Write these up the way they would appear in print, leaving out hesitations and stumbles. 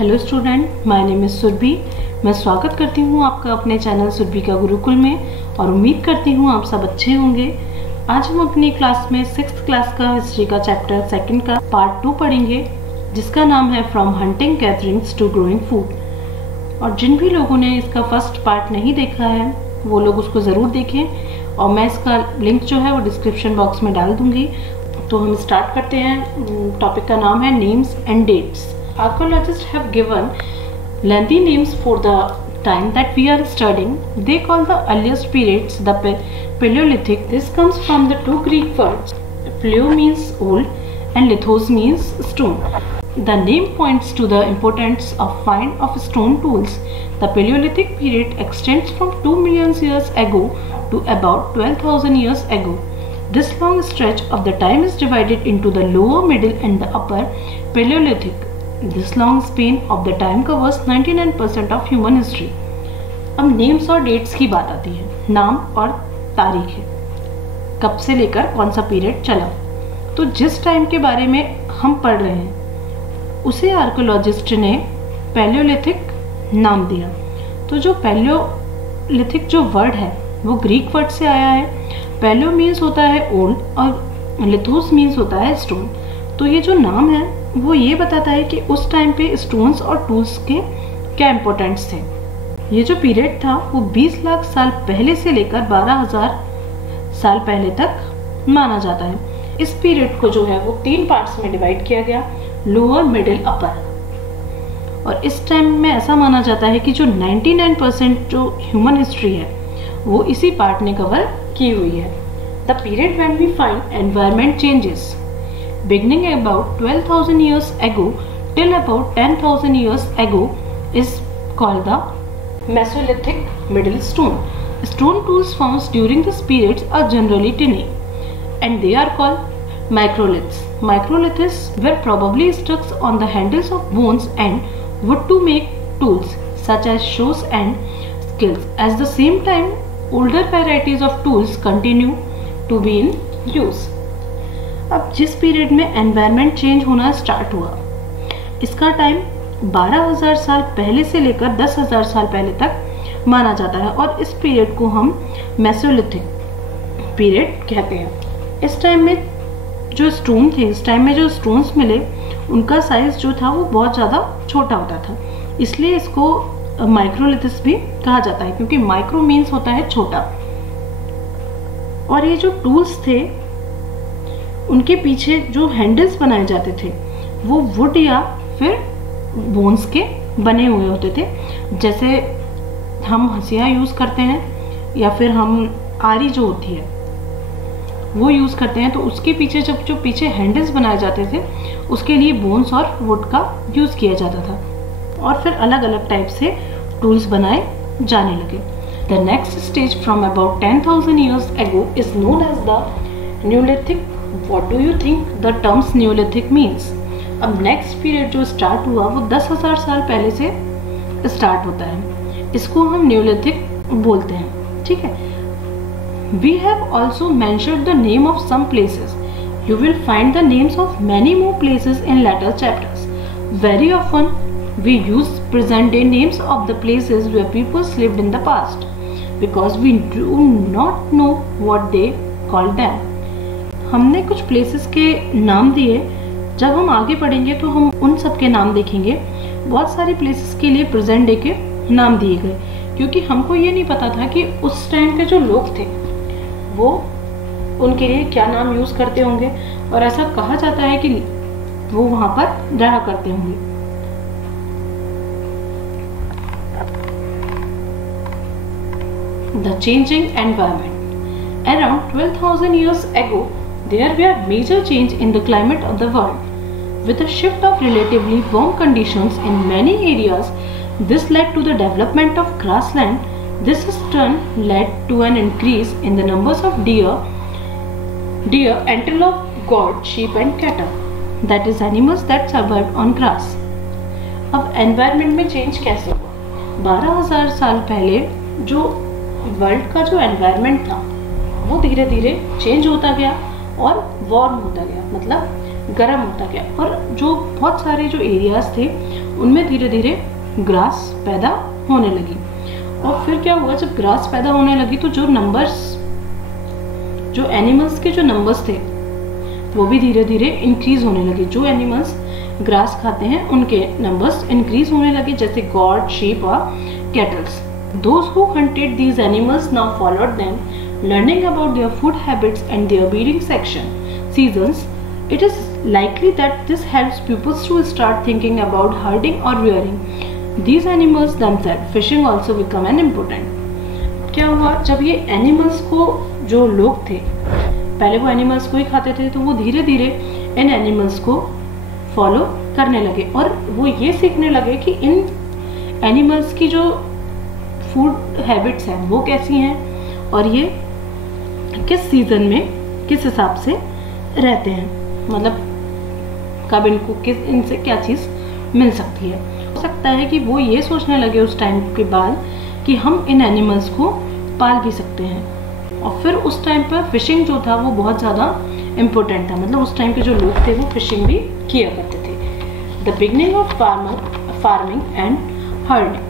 Hello student, my name is Surabhi. मैं स्वागत करती हूँ आपका अपने चैनल सुरभि का गुरुकुल में और उम्मीद करती हूँ आप सब अच्छे होंगे। आज हम अपनी क्लास में 6th क्लास का हिस्ट्री का चैप्टर 2 का पार्ट 2 पढ़ेंगे, जिसका नाम है from hunting gatherings to growing food. और जिन भी लोगों ने इसका फर्स्ट पार्ट नहीं देखा है वो लोग उसको ज़रूर देखें और मैं इसका लिंक जो है वो डिस्क्रिप्शन बॉक्स में डाल दूँगी। तो हम स्टार्ट करते हैं। टॉपिक का नाम है names and dates. Archaeologists have given lengthy names for the time that we are studying. They call the earliest periods the Paleolithic. This comes from the two Greek words. Paleo means old and lithos means stone. The name points to the importance of find of stone tools. The Paleolithic period extends from 2 million years ago to about 12,000 years ago. This long stretch of the time is divided into the lower, middle and the upper Paleolithic. This long span of the time covers 99% of human history. अब names और dates की बात आती है। नाम और तारीख है, कब से लेकर कौन सा पीरियड चला। तो जिस टाइम के बारे में हम पढ़ रहे हैं उसे आर्कियोलॉजिस्ट ने पैलियोलिथिक नाम दिया। तो जो पैलियोलिथिक जो वर्ड है वो ग्रीक वर्ड से आया है। पैलियो मीन्स होता है ओल्ड और लिथोस मीन्स होता है स्टोन। तो ये जो नाम है वो ये बताता है कि उस टाइम पे स्टोन्स और टूल्स के क्या इम्पोर्टेंस थे। ये जो पीरियड था वो 20 लाख साल पहले से लेकर 12,000 साल पहले तक माना जाता है। इस पीरियड को जो है वो 3 पार्ट्स में डिवाइड किया गया, लोअर, मिडिल, अपर। और इस टाइम में ऐसा माना जाता है कि जो 99% जो ह्यूमन हिस्ट्री है वो इसी पार्ट ने कवर की हुई है। The period when we find environment changes beginning about 12,000 years ago till about 10,000 years ago is called the Mesolithic Middle Stone. Stone tools found during this period are generally tiny and they are called microliths. Microliths were probably stuck on the handles of bones and wood to make tools such as shoes and skills. At the same time, older varieties of tools continue to be in use. अब जिस period में environment change होना start हुआ इसका time 12,000 साल पहले से लेकर 10,000 साल पहले तक माना जाता है और इस पीरियड को हम मेसोलिथिक पीरियड कहते हैं। इस टाइम में जो स्टोन थे, इस टाइम में जो स्टोन्स मिले उनका साइज जो था वो बहुत ज़्यादा छोटा होता था, इसलिए इसको माइक्रोलिथिस भी कहा जाता है क्योंकि माइक्रो मीन्स होता है छोटा। और ये जो टूल्स थे उनके पीछे जो हैंडल्स बनाए जाते थे वो वुड या फिर बोन्स के बने हुए होते थे। जैसे हम हंसिया यूज़ करते हैं या फिर हम आरी जो होती है वो यूज़ करते हैं, तो उसके पीछे जब जो पीछे हैंडल्स बनाए जाते थे उसके लिए बोन्स और वुड का यूज़ किया जाता था और फिर अलग अलग टाइप से टूल्स बनाए जाने लगे। The next stage from about 10,000 years ago is known as the Neolithic. What do you think the terms Neolithic means? अब नेक्स्ट पीरियड जो स्टार्ट हुआ वो 10,000 साल पहले से स्टार्ट होता है, इसको हम न्यूलिथिक बोलते हैं। ठीक है। We have also mentioned the name of some places. You will find the names of many more places in later chapters. Very often we use present day names of the places where people lived in the past because we do not know what they called them. हमने कुछ places के नाम दिए, जब हम आगे पढ़ेंगे तो हम उन सब के नाम देखेंगे। बहुत सारी प्लेसेस के लिए प्रेजेंट डे के नाम दिए गए क्योंकि हमको ये नहीं पता था कि उस टाइम के जो लोग थे वो उनके लिए क्या नाम यूज़ करते होंगे और ऐसा कहा जाता है कि वो वहाँ पर रहा करते होंगे। The changing environment. Around 12,000 years ago, there were major change in the climate of the world. With a shift of relatively warm conditions in many areas, this led to the development of grassland. This in turn led to an increase in the numbers of deer, antelope, goat, sheep and cattle. That is animals that survived on grass. अब environment में change कैसे हुआ? 12,000 साल पहले जो world का जो environment था वो धीरे धीरे चेंज होता गया और वार्म होता गया, मतलब गर्म होता गया और जो बहुत सारे जो एरियाज थे उनमें धीरे धीरे ग्रास पैदा होने लगी। और फिर क्या हुआ, जब ग्रास पैदा होने लगी तो जो एनिमल्स के जो नंबर्स थे वो भी धीरे धीरे इंक्रीज होने लगे। जो एनिमल्स ग्रास खाते हैं उनके नंबर्स इंक्रीज होने लगे, जैसे गॉड, शीप और kettles. Those who hunted these animals now followed them, learning about their food habits and their breeding seasons. It is likely that this helps pupils to start thinking about herding or rearing these animals themselves. Fishing also become an important. क्या हुआ, जब ये animals को जो लोग थे पहले वो एनिमल्स को ही खाते थे, तो वो धीरे धीरे इन एनिमल्स को फॉलो करने लगे और वो ये सीखने लगे कि इन एनिमल्स की जो फूड हैबिट्स हैं वो कैसी हैं और ये किस सीजन में किस हिसाब से रहते हैं, मतलब कब इनको इनसे क्या चीज़ मिल सकती है। हो सकता है कि वो ये सोचने लगे उस टाइम के बाद कि हम इन एनिमल्स को पाल भी सकते हैं। और फिर उस टाइम पर फिशिंग जो था वो बहुत ज़्यादा इम्पोर्टेंट था, मतलब उस टाइम के जो लोग थे वो फिशिंग भी किया करते थे। The beginning of farming and herding,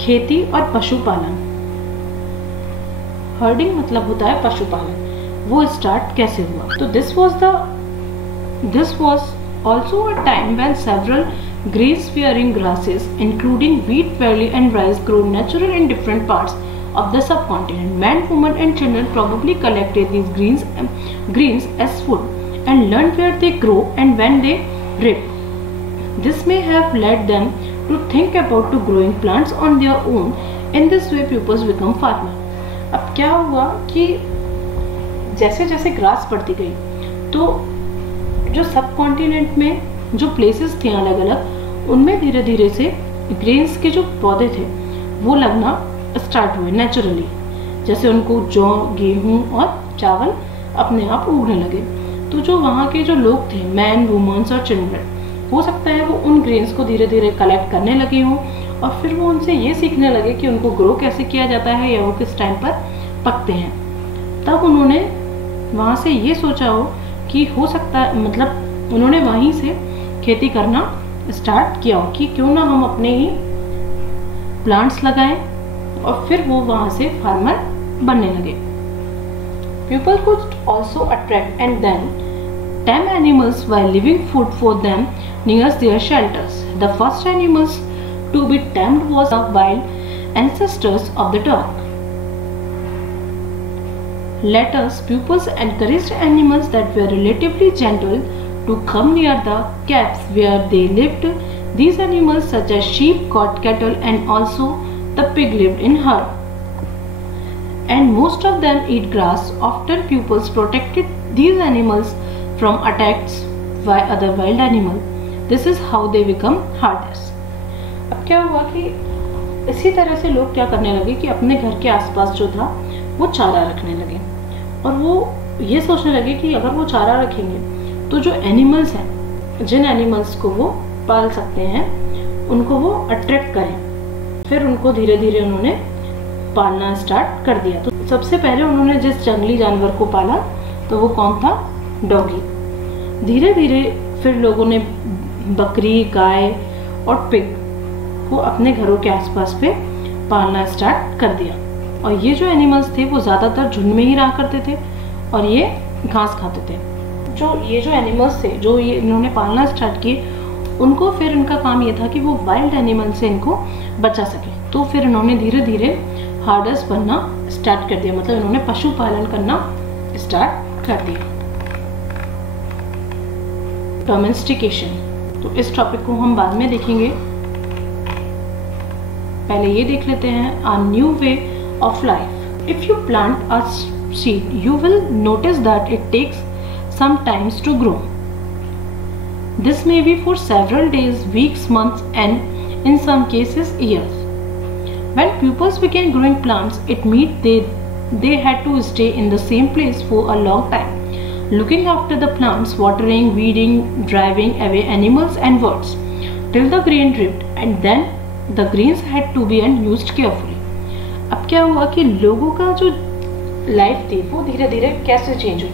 खेती और पशुपालन। हर्डिंग मतलब होता है पशुपालन, वो स्टार्ट कैसे हुआ। तो this was also a time when several grass bearing grasses including wheat, barley and rice grew naturally in different parts of the subcontinent. Men, women and children probably collected these greens as food and learned where they grow and when they rip. This may have led them to think about to growing plants on their own. In this way pupils become farmer. अब क्या हुआ कि जैसे जैसे grass बढ़ती गई तो जो सब कॉन्टिनेंट में जो प्लेसेस थे अलग अलग, उनमें धीरे धीरे से ग्रेन्स के जो पौधे थे वो लगना स्टार्ट हुए नेचुरली। जैसे उनको जौ, गेहूं और चावल अपने आप उगने लगे। तो जो वहाँ के जो लोग थे, मैन, वुमेन्स और चिल्ड्रन, हो सकता है वो उन ग्रेन्स को धीरे धीरे कलेक्ट करने लगे हों और फिर वो उनसे ये सीखने लगे कि उनको ग्रो कैसे किया जाता है या वो किस टाइम पर पकते हैं। तब उन्होंने वहाँ से ये सोचा हो कि हो सकता है, मतलब उन्होंने वहीं से खेती करना स्टार्ट किया हो कि क्यों ना हम अपने ही प्लांट्स लगाएं और फिर वो वहाँ से फार्मर बनने लगे। People could also attract and then tame animals while leaving food for them near their shelters. The first animals to be tamed was the wild ancestors of the dog. Later, pupils encouraged animals that were relatively gentle to come near the caves where they lived. These animals such as sheep, goat, cattle and also the pig lived in herd. And most of them eat grass. Often pupils protected these animals from attacks by other wild animals. This is how they become herders. अब क्या हुआ कि इसी तरह से लोग क्या करने लगे कि अपने घर के आसपास जो था वो चारा रखने लगे और वो ये सोचने लगे कि अगर वो चारा रखेंगे तो जो एनिमल्स हैं, जिन एनिमल्स को वो पाल सकते हैं, उनको वो अट्रैक्ट करें। फिर उनको धीरे धीरे उन्होंने पालना स्टार्ट कर दिया। तो सबसे पहले उन्होंने जिस जंगली जानवर को पाला तो वो कौन था? डॉगी। धीरे धीरे फिर लोगों ने बकरी, गाय और पिग को अपने घरों के आसपास पे पालना स्टार्ट कर दिया। और ये जो एनिमल्स थे वो ज़्यादातर झुंड में ही रहा करते थे और ये घास खाते थे। ये जो एनिमल्स थे जो ये इन्होंने पालना स्टार्ट किए, उनको फिर इनका काम ये था कि वो वाइल्ड एनिमल से इनको बचा सके। तो फिर इन्होंने धीरे धीरे हर्डर्स बनना स्टार्ट कर दिया, मतलब इन्होंने पशुपालन करना स्टार्ट कर दिया। डोमेस्टिकेशन, तो इस टॉपिक को हम बाद में देखेंगे। पहले ये देख लेते हैं a new way of life. If you plant a seed you will notice that it takes some times to grow. This may be for several days, weeks, months and in some cases years. When pupils began growing plants, it meant they had to stay in the same place for a long time, looking after the plants, watering, weeding, driving away animals and birds till the grain dripped, and then the grains had to be used carefully. अब क्या हुआ कि लोगों का जो life थी वो धीरे धीरे कैसे चेंज हुई।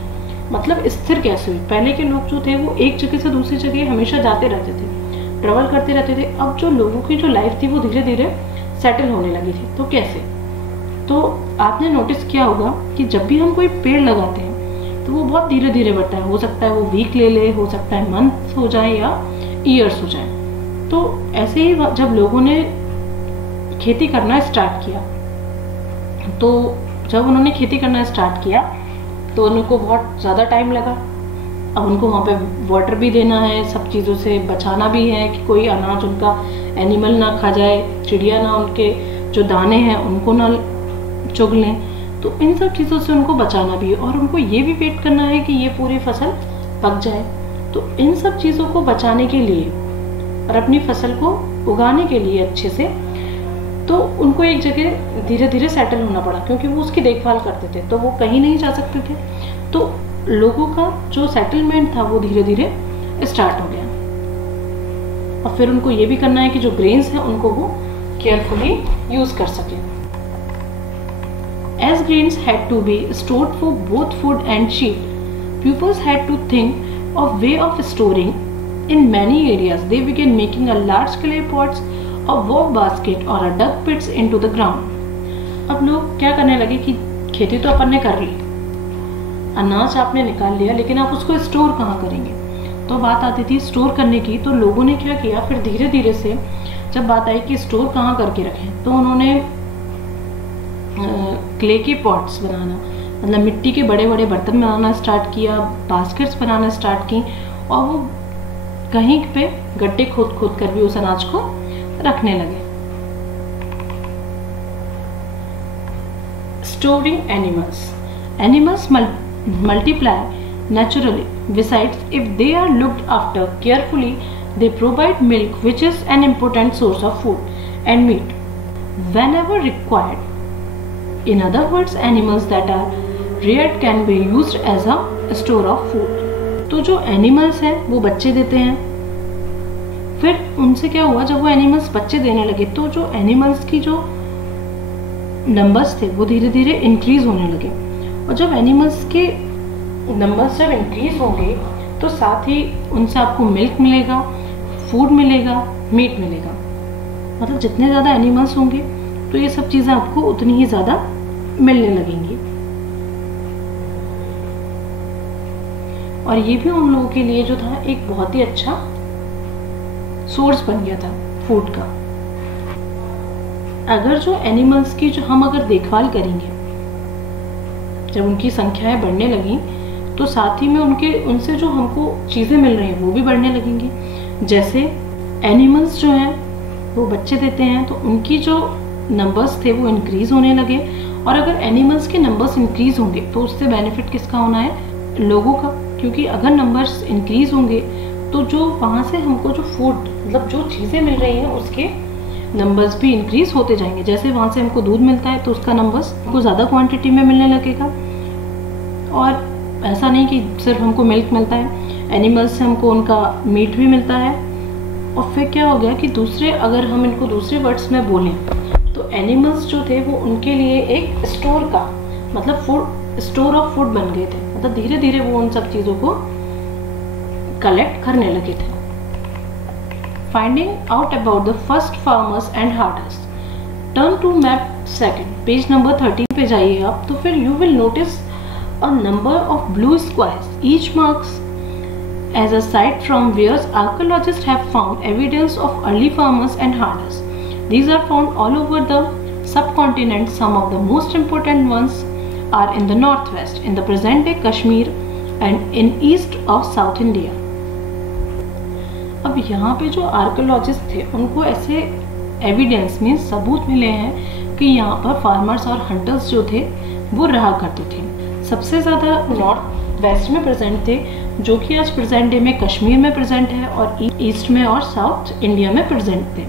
मतलब स्थिर कैसे हुई। पहले के लोग जो थे वो एक जगह से दूसरी जगह हमेशा जाते रहते थे, ट्रेवल करते रहते थे। अब जो लोगों की जो लाइफ थी वो धीरे धीरे सेटल होने लगी थी। तो कैसे? तो आपने नोटिस किया होगा कि जब भी हम कोई पेड़ लगाते हैं तो वो बहुत धीरे धीरे बढ़ता है। हो सकता है वो वीक ले ले, हो सकता है मंथ हो जाए या ईयर्स हो जाए। तो ऐसे ही जब लोगों ने खेती करना स्टार्ट किया, तो जब उन्होंने खेती करना स्टार्ट किया तो उनको बहुत ज़्यादा टाइम लगा। अब उनको वहाँ पे वाटर भी देना है, सब चीज़ों से बचाना भी है कि कोई अनाज उनका एनिमल ना खा जाए, चिड़िया ना उनके जो दाने हैं उनको ना चुग लें। तो इन सब चीज़ों से उनको बचाना भी है और उनको ये भी वेट करना है कि ये पूरी फसल पक जाए। तो इन सब चीज़ों को बचाने के लिए और अपनी फसल को उगाने के लिए अच्छे से, तो उनको एक जगह धीरे धीरे सेटल होना पड़ा, क्योंकि वो उसकी देखभाल करते थे तो वो कहीं नहीं जा सकते थे। तो लोगों का जो सेटलमेंट था वो धीरे धीरे स्टार्ट हो गया। और फिर उनको ये भी करना है कि जो ग्रेन्स हैं उनको वो केयरफुली यूज कर सके। As grains had to be stored for both food and sheep, pupils had to think of way of storing. In many areas, they began making a large clay pots, a work basket or a dug pits into the ground. अब लोग क्या करने लगे कि खेती तो अपन ने कर ली, अनाज आपने निकाल लिया, लेकिन आप उसको स्टोर कहाँ करेंगे? तो बात आती थी स्टोर करने की। तो लोगों ने क्या किया, फिर धीरे धीरे से जब बात आई कि स्टोर कहाँ करके रखें, तो उन्होंने क्ले के पॉट्स बनाना, मतलब मिट्टी के बड़े बड़े बर्तन बनाना स्टार्ट किया, बास्केट्स बनाना स्टार्ट की, और वो कहीं पे गड्ढे खोद खोद कर भी उस अनाज को रखने लगे। Storing animals multiply naturally, besides if they are looked after carefully they provide milk, which is an important source of food and meat whenever required. In other words, animals that are reared can be used as a store of food. तो जो animals हैं वो बच्चे देते हैं। फिर उनसे क्या हुआ, जब वो एनिमल्स बच्चे देने लगे तो जो एनिमल्स की जो नंबर्स थे वो धीरे धीरे इंक्रीज होने लगे। और जब एनिमल्स के नंबर्स जब इंक्रीज होंगे तो साथ ही उनसे आपको मिल्क मिलेगा, फूड मिलेगा, मीट मिलेगा। मतलब जितने ज़्यादा एनिमल्स होंगे तो ये सब चीज़ें आपको उतनी ही ज़्यादा मिलने लगेंगी। और ये भी उन लोगों के लिए जो था एक बहुत ही अच्छा सोर्स बन गया था फूड का। अगर जो एनिमल्स की जो हम अगर देखभाल करेंगे, जब उनकी संख्याएं बढ़ने लगी तो साथ ही में उनसे जो हमको चीज़ें मिल रही हैं वो भी बढ़ने लगेंगी। जैसे एनिमल्स जो हैं वो बच्चे देते हैं तो उनकी जो नंबर्स थे वो इंक्रीज होने लगे। और अगर एनिमल्स के नंबर्स इंक्रीज होंगे तो उससे बेनिफिट किसका होना है? लोगों का, क्योंकि अगर नंबर्स इंक्रीज होंगे तो जो वहाँ से हमको जो फूड, मतलब जो चीज़ें मिल रही हैं उसके नंबर्स भी इंक्रीज होते जाएंगे। जैसे वहाँ से हमको दूध मिलता है तो उसका नंबर्स हमको ज़्यादा क्वांटिटी में मिलने लगेगा। और ऐसा नहीं कि सिर्फ हमको मिल्क मिलता है, एनिमल्स से हमको उनका मीट भी मिलता है। और फिर क्या हो गया कि दूसरे, अगर हम इनको दूसरे वर्ड्स में बोलें तो एनिमल्स जो थे वो उनके लिए एक स्टोर का, मतलब फूड, स्टोर ऑफ फूड बन गए थे। मतलब धीरे धीरे वो उन सब चीज़ों को कलेक्ट करने लगे थे। Finding out about the first farmers and herders, turn to map second, page number 13 पे जाइए आप। तो फिर you will notice a number of blue squares. Each marks as a site from where archaeologists have found evidence of early farmers and herders. These are found all over the subcontinent. Some of the most important ones are in the northwest, in the present day Kashmir, and in east of South India. अब यहाँ पे जो archaeologist थे उनको ऐसे evidence में सबूत मिले हैं कि यहाँ पर फार्मर्स और हंटर्स जो थे वो रहा करते थे। सबसे ज़्यादा नॉर्थ वेस्ट में प्रेजेंट थे, जो कि आज प्रेजेंट डे में कश्मीर में प्रेजेंट है, और ईस्ट में और साउथ इंडिया में प्रेजेंट थे।